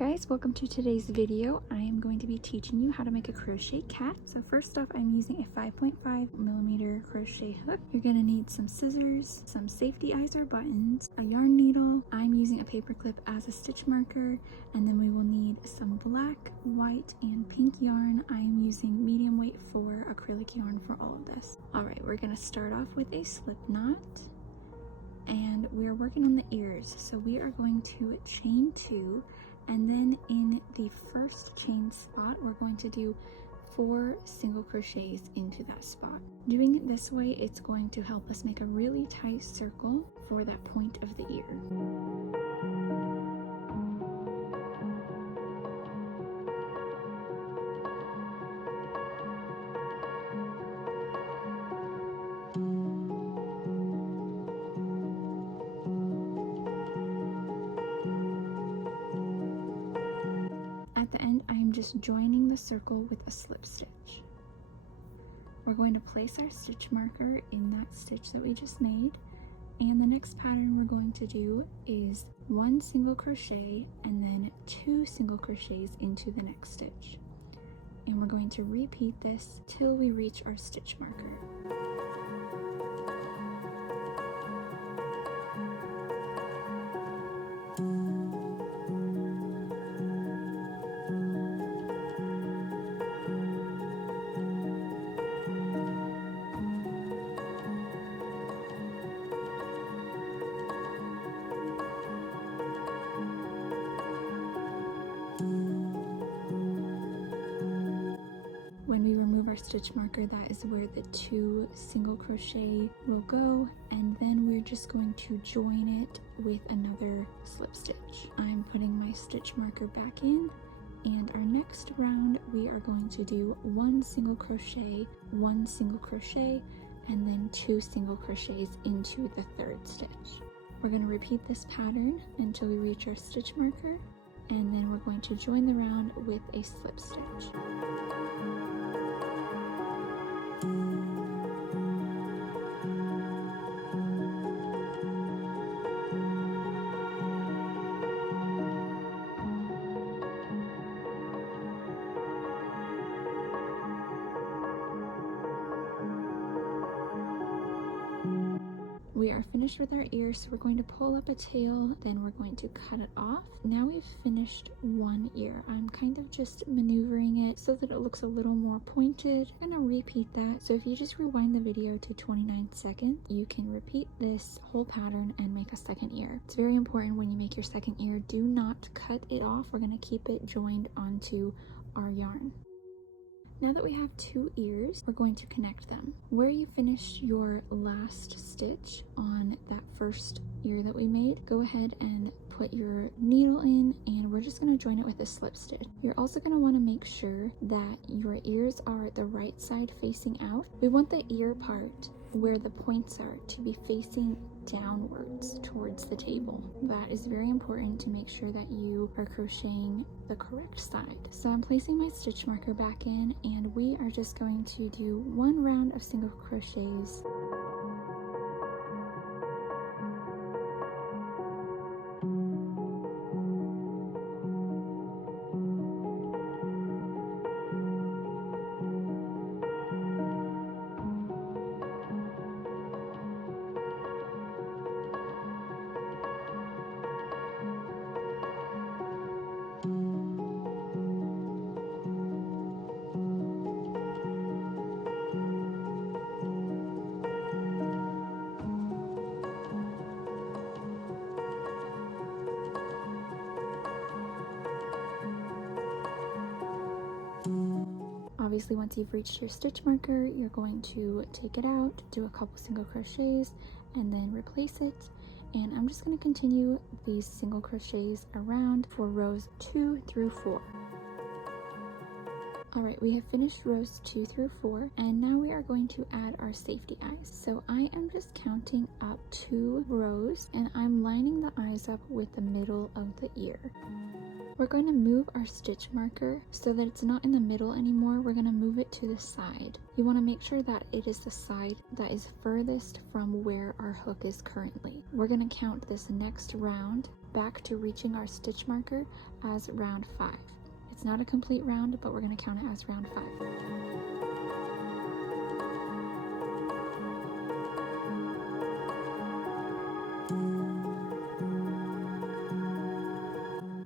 guys, welcome to today's video. I am going to be teaching you how to make a crochet cat. So first off, I'm using a 5.5mm crochet hook. You're going to need some scissors, some safety eyes or buttons, a yarn needle. I'm using a paper clip as a stitch marker, and then we will need some black, white, and pink yarn. I'm using medium weight 4 acrylic yarn for all of this. Alright, we're going to start off with a slip knot. And we're working on the ears, so we are going to chain 2, and then in the first chain spot we're going to do 4 single crochets into that spot. Doing it this way, it's going to help us make a really tight circle for that point of the ear. At the end, I am just joining the circle with a slip stitch. We're going to place our stitch marker in that stitch that we just made, and the next pattern we're going to do is 1 single crochet and then 2 single crochets into the next stitch. And we're going to repeat this till we reach our stitch marker. When we remove our stitch marker, that is where the 2 single crochet will go, and then we're just going to join it with another slip stitch. I'm putting my stitch marker back in, and our next round we are going to do 1 single crochet, 1 single crochet, and then 2 single crochets into the 3rd stitch. We're going to repeat this pattern until we reach our stitch marker, and then we're going to join the round with a slip stitch. We are finished with our ear, so we're going to pull up a tail, then we're going to cut it off. Now we've finished 1 ear. I'm kind of just maneuvering it so that it looks a little more pointed. I'm going to repeat that. So if you just rewind the video to 29 seconds, you can repeat this whole pattern and make a 2nd ear. It's very important when you make your 2nd ear, do not cut it off. We're going to keep it joined onto our yarn. Now that we have 2 ears, we're going to connect them. Where you finished your last stitch on that first ear that we made, go ahead and put your needle in, and we're just going to join it with a slip stitch. You're also going to want to make sure that your ears are the right side facing out. We want the ear part where the points are to be facing downwards towards the table. That is very important to make sure that you are crocheting the correct side. So I'm placing my stitch marker back in, and we are just going to do 1 round of single crochets. Obviously, once you've reached your stitch marker, you're going to take it out, do a couple single crochets, and then replace it. And I'm just going to continue these single crochets around for rows 2 through 4. Alright, we have finished rows 2 through 4, and now we are going to add our safety eyes. So I am just counting up 2 rows, and I'm lining the eyes up with the middle of the ear. We're going to move our stitch marker so that it's not in the middle anymore. We're going to move it to the side. You want to make sure that it is the side that is furthest from where our hook is currently. We're going to count this next round back to reaching our stitch marker as round 5. It's not a complete round, but we're going to count it as round 5.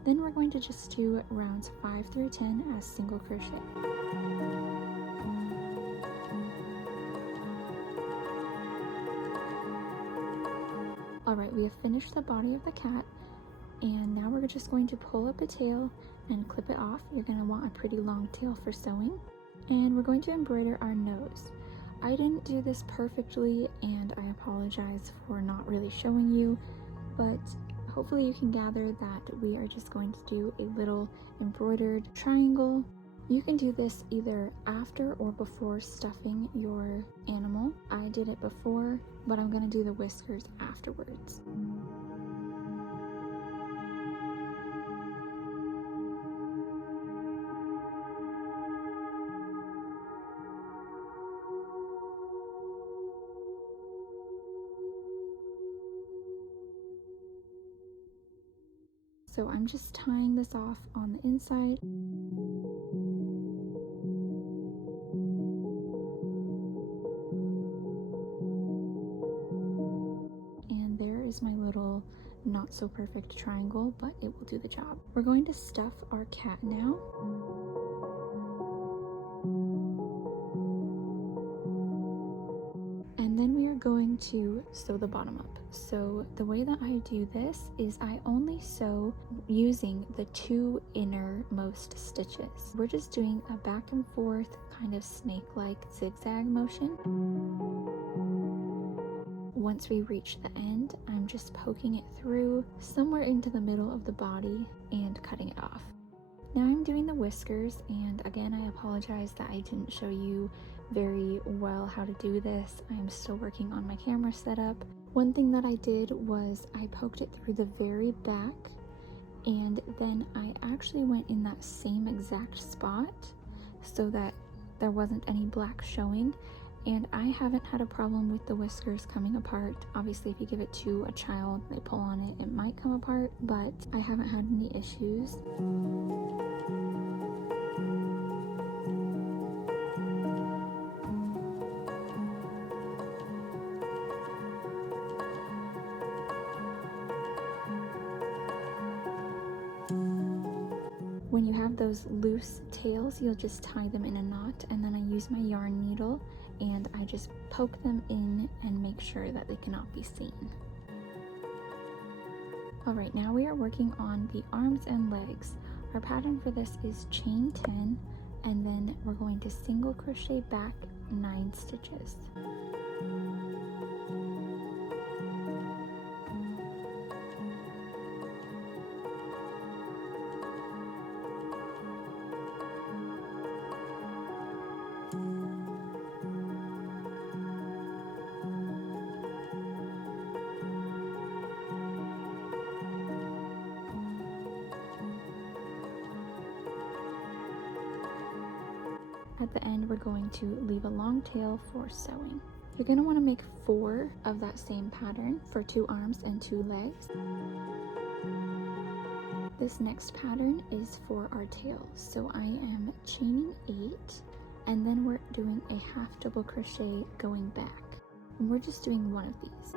Then we're going to just do rounds 5 through 10 as single crochet. Alright, we have finished the body of the cat, and now we're just going to pull up a tail and clip it off. You're going to want a pretty long tail for sewing. And we're going to embroider our nose. I didn't do this perfectly, and I apologize for not really showing you, but hopefully you can gather that we are just going to do a little embroidered triangle. You can do this either after or before stuffing your animal. I did it before, but I'm going to do the whiskers afterwards. So I'm just tying this off on the inside. And there is my little not so perfect triangle, but it will do the job. We're going to stuff our cat now. And then we are going to sew the bottom up. So the way that I do this is I only sew using the 2 innermost stitches. We're just doing a back and forth kind of snake-like zigzag motion. Once we reach the end, I'm just poking it through somewhere into the middle of the body and cutting it off. Now I'm doing the whiskers, and again I apologize that I didn't show you very well how to do this. I'm still working on my camera setup. One thing that I did was I poked it through the very back, and then I actually went in that same exact spot so that there wasn't any black showing, and I haven't had a problem with the whiskers coming apart. Obviously if you give it to a child, they pull on it, it might come apart, but I haven't had any issues. When you have those loose tails, you'll just tie them in a knot, and then I use my yarn needle and I just poke them in and make sure that they cannot be seen. Alright, now we are working on the arms and legs. Our pattern for this is chain 10, and then we're going to single crochet back 9 stitches. At the end, we're going to leave a long tail for sewing. You're going to want to make 4 of that same pattern for 2 arms and 2 legs. This next pattern is for our tails. So I am chaining 8, and then we're doing a half double crochet going back. And we're just doing one of these.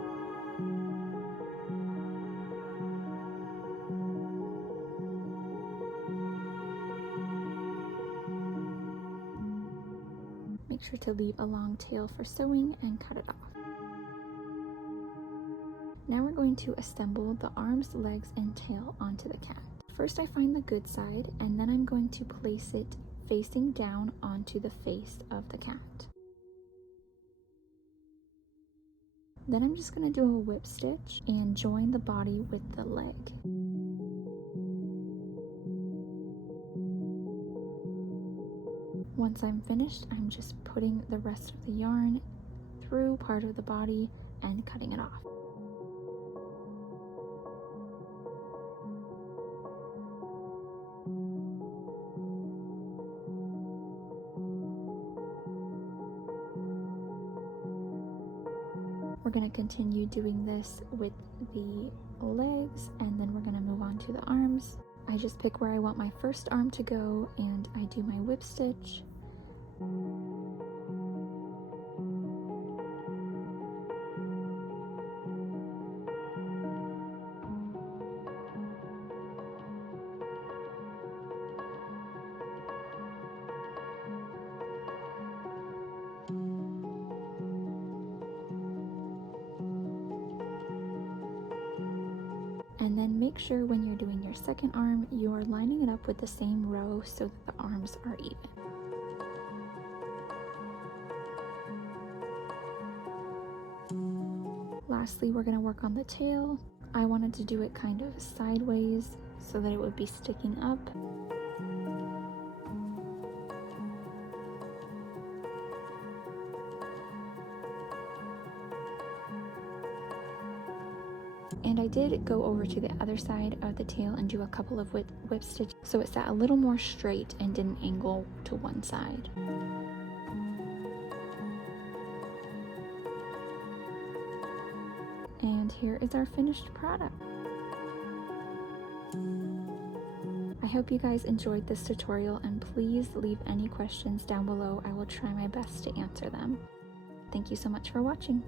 Make sure to leave a long tail for sewing and cut it off. Now we're going to assemble the arms, legs, and tail onto the cat. First I find the good side, and then I'm going to place it facing down onto the face of the cat. Then I'm just going to do a whip stitch and join the body with the leg. Once I'm finished, I'm just putting the rest of the yarn through part of the body and cutting it off. We're going to continue doing this with the legs, and then we're going to move on to the arms. I just pick where I want my first arm to go, and I do my whip stitch. And then make sure when you're doing your second arm, you are lining it up with the same row so that the arms are even. Lastly, we're going to work on the tail. I wanted to do it kind of sideways so that it would be sticking up. And I did go over to the other side of the tail and do a couple of whip stitches so it sat a little more straight and didn't angle to one side. And here is our finished product. I hope you guys enjoyed this tutorial, and please leave any questions down below. I will try my best to answer them. Thank you so much for watching.